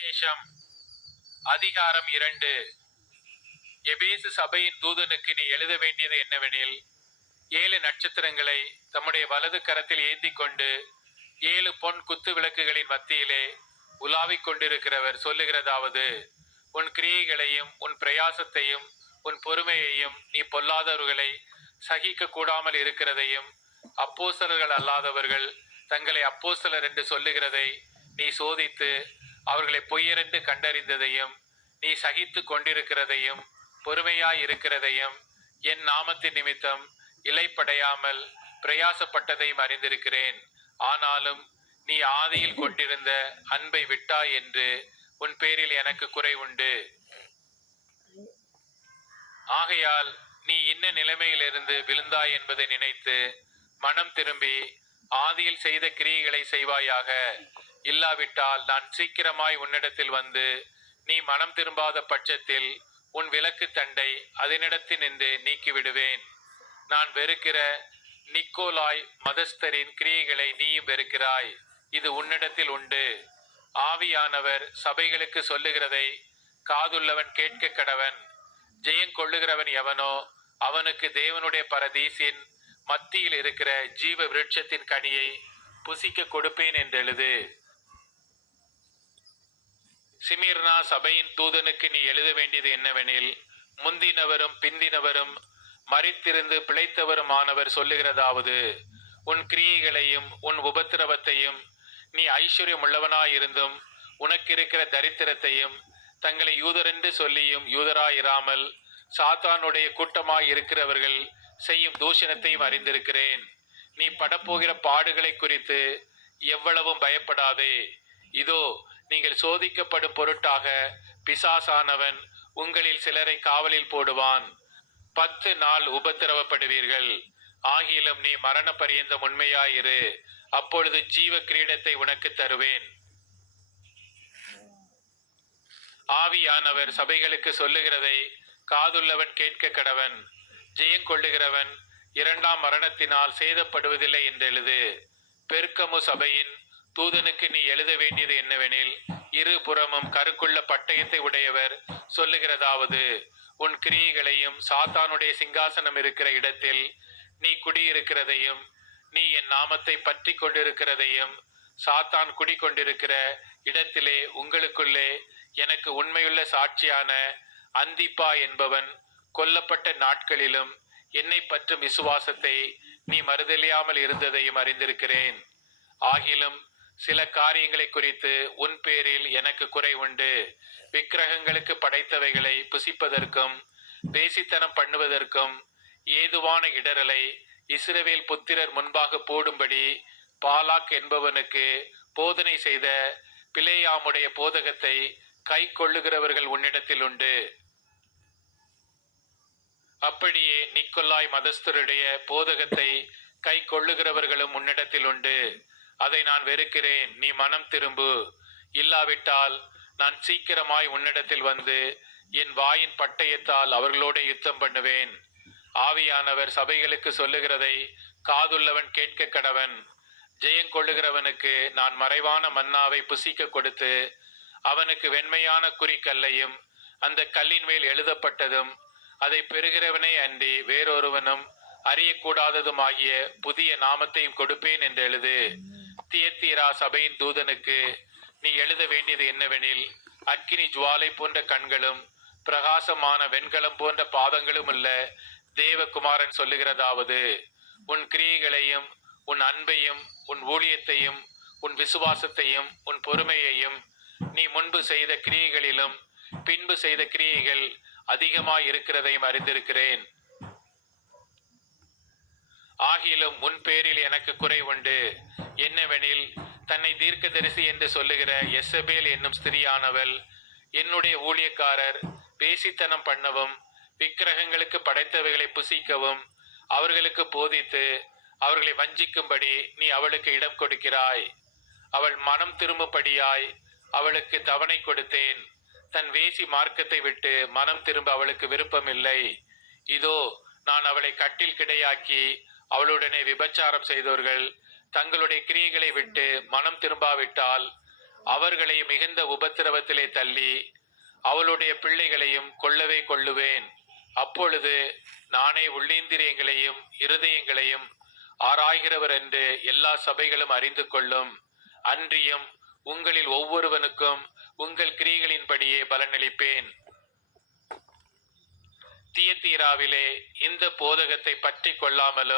சுவிசேஷம் அதிகாரம் 2. எபேசு சபையின் தூதனுக்கு நீ எழுத வேண்டியது என்னவெனில், 7 நட்சத்திரங்களை தம்முடைய வலது கரத்தில் ஏந்தி கொண்டு 7 பொன் குத்து விளக்குகளின் மத்தியிலே உலாவிக் கொண்டிருக்கிறவர் சொல்லுகிறதாவது: உன் கிரியைகளையும் உன் பிரயாசத்தையும் உன் பொறுமையையும், நீ பொல்லாதவர்களை சகிக்க கூடாமல் இருக்கிறதையும், அப்போஸ்தலர்கள் அல்லாதவர்கள் தங்களை அப்போஸ்தலர் என்று சொல்லுகிறதை நீ சோதித்து அவர்களை பொய்யரென்று கண்டறிந்ததையும், நீ சகித்து கொண்டிருக்கிறதையும் பொறுமையாய் இருக்கிறதையும், என் நாமத்தின் நிமித்தம் இலைப்படையாமல் பிரயாசப்பட்டதையும் அறிந்திருக்கிறேன். ஆனாலும் நீ ஆதியில் கொண்டிருந்த அன்பை விட்டாய் என்று உன் பேரில் எனக்கு குறை உண்டு. ஆகையால் நீ இன்ன நிலைமையிலிருந்து விழுந்தாய் என்பதை நினைத்து மனம் திரும்பி ஆதியில் செய்த கிரியைகளை செய்வாயாக. இல்லாவிட்டால் நான் சீக்கிரமாய் உன்னிடத்தில் வந்து, நீ மனம் திரும்பாத பட்சத்தில் உன் விளக்கு தண்டை அதனிடத்தில் நின்று நீக்கிவிடுவேன். நான் வெறுக்கிற நிக்கோலாய் மதஸ்தரின் கிரியைகளை நீயும் வெறுக்கிறாய். இது உன்னிடத்தில் உண்டு. ஆவியானவர் சபைகளுக்கு சொல்லுகிறதை காதுள்ளவன் கேட்க கடவன். ஜெயங்கொள்ளுகிறவன் எவனோ அவனுக்கு தேவனுடைய பரதீசின் மத்தியில் இருக்கிற ஜீவ விருட்சத்தின் கனியை புசிக்க கொடுப்பேன் என்றெழுது. சிமிர்னா சபையின் தூதனுக்கு நீ எழுத வேண்டியது என்னவெனில், முந்தினவரும் பிந்தினவரும் மரித்திருந்து பிழைத்தவருமானவர் சொல்லுகிறதாவது: உன் கிரியைகளையும் உன் உபத்திரவத்தையும், நீ ஐஸ்வர்யம் உள்ளவனாயிருந்தும் உனக்கிருக்கிற தரித்திரத்தையும், தங்களை யூதரென்று சொல்லியும் யூதராயிராமல் சாத்தானுடைய கூட்டமாய் இருக்கிறவர்கள் செய்யும் தூஷணத்தையும் அறிந்திருக்கிறேன். நீ படப்போகிற பாடுகளை குறித்து எவ்வளவும் பயப்படாதே. இதோ, நீங்கள் சோதிக்கப்படும் பொருட்டாக பிசாசானவன் உங்களில் சிலரை காவலில் போடுவான். 10 நாள் உபத்திரவப்படுவீர்கள். ஆகிலும் நீ மரண பரியந்தம் உண்மையாயிரு, அப்பொழுது ஜீவ கிரீடத்தை உனக்கு தருவேன். ஆவியானவர் சபைகளுக்கு சொல்லுகிறதை காதுள்ளவன் கேட்க கடவன். ஜெயங்கொள்ளுகிறவன் 2ஆம் மரணத்தினால் சேதப்படுவதில்லை என்றெழுது. பெர்கமு சபையின் தூதனுக்கு நீ எழுத வேண்டியது என்னவெனில், இருபுறமும் கருக்குள்ள பட்டயத்தை உடையவர் சொல்லுகிறதாவது: உன் கிரியைகளையும் சாத்தானுடைய சிங்காசனம் இருக்கிற இடத்தில் நீ குடியிருக்கிறதையும், நீ என் நாமத்தை பற்றி கொண்டிருக்கிறதையும், சாத்தான் குடிக்கொண்டிருக்கிற இடத்திலே உங்களுக்குள்ளே எனக்கு உண்மையுள்ள சாட்சியான அந்திப்பா என்பவன் கொல்லப்பட்ட நாட்களிலும் என்னை பற்றும் விசுவாசத்தை நீ மறுதலியாமல் இருந்ததையும் அறிந்திருக்கிறேன். ஆகிலும் சில காரியங்களை குறித்து உன் பேரில் எனக்கு குறை உண்டு. விக்கிரகங்களுக்கு படைத்தவைகளை புசிப்பதற்கும் பேசித்தனம் பண்ணுவதற்கும் ஏதுவான இடரலை இஸ்ரவேல் புத்திரர் முன்பாக போடும்படி பாலாக் என்பவனுக்கு போதனை செய்த பிலேயாமுடைய போதகத்தை கை கொள்ளுகிறவர்கள் உன்னிடத்தில் உண்டு. அப்படியே நிக்கோலாய் மதஸ்தருடைய போதகத்தை கை கொள்ளுகிறவர்களும் உன்னிடத்தில் உண்டு. அதை நான் வெறுக்கிறேன். நீ மனம் திரும்பு. இல்லாவிட்டால் நான் சீக்கிரமாய் உன்னிடத்தில் வந்து என் வாயின் பட்டயத்தால் அவர்களோட யுத்தம் பண்ணுவேன். ஆவியானவர் சபைகளுக்கு சொல்லுகிறதை காதுள்ளவன் கேட்க கடவன். ஜெயங்கொள்ளுகிறவனுக்கு நான் மறைவான மன்னாவை புசிக்க கொடுத்து, அவனுக்கு வெண்மையான குறிக்கல்லையும் அந்த கல்லின் மேல் எழுதப்பட்டதும் அதை பெறுகிறவனே அன்றி வேறொருவனும் அறியக்கூடாததுமாகிய புதிய நாமத்தையும் கொடுப்பேன் என்று எழுது. தியத்தீரா சபையின் தூதனுக்கு நீ எழுத வேண்டியது என்னவெனில், அக்கினி ஜுவாலை போன்ற கண்களும் பிரகாசமான வெண்கலம் போன்ற பாதங்களும் உள்ள தேவகுமாரன் சொல்லுகிறதாவது: உன் கிரியைகளையும் உன் அன்பையும் உன் ஊழியத்தையும் உன் விசுவாசத்தையும் உன் பொறுமையையும், நீ முன்பு செய்த கிரியைகளிலும் பின்பு செய்த கிரியைகள் அதிகமாய் இருக்கிறதையும் அறிந்திருக்கிறேன். ஆகிலும் உன் பேரில் எனக்கு குறை உண்டு. என்னவெனில், தன்னை தீர்க்கதரிசி என்று சொல்லுகிற எசபேல் என்னும் ஸ்திரியானவள் என்னுடைய ஊழியக்காரர் பேசித்தனம் பண்ணவும் விக்கிரகங்களுக்கு படைத்தவைகளை புசிக்கவும் அவர்களுக்கு போதித்து அவர்களை வஞ்சிக்கும்படி நீ அவளுக்கு இடம் கொடுக்கிறாய். அவள் மனம் திரும்பும்படியாய் அவளுக்கு தவணை கொடுத்தேன். தன் வேசி மார்க்கத்தை விட்டு மனம் திரும்ப அவளுக்கு விருப்பமில்லை. இதோ, நான் அவளை கட்டில் கிடையாக்கி அவளுடனே விபச்சாரம் செய்தவர்கள் தங்களுடைய கிரியைகளை விட்டு மனம் திரும்பாவிட்டால் அவர்களை மிகுந்த உபத்திரவத்திலே தள்ளி அவளுடைய பிள்ளைகளையும் கொல்லவே கொள்ளுவேன். அப்பொழுது நானே உள்ளீந்திரியங்களையும் இருதயங்களையும் ஆராய்கிறவர் என்று எல்லா சபைகளும் அறிந்து கொள்ளும். அன்றியும் உங்களில் ஒவ்வொருவனுக்கும் உங்கள் கிரியைகளின்படியே பலனளிப்பேன். தியத்தீராவிலே இந்த போதகத்தை பற்றி கொள்ளாமலும்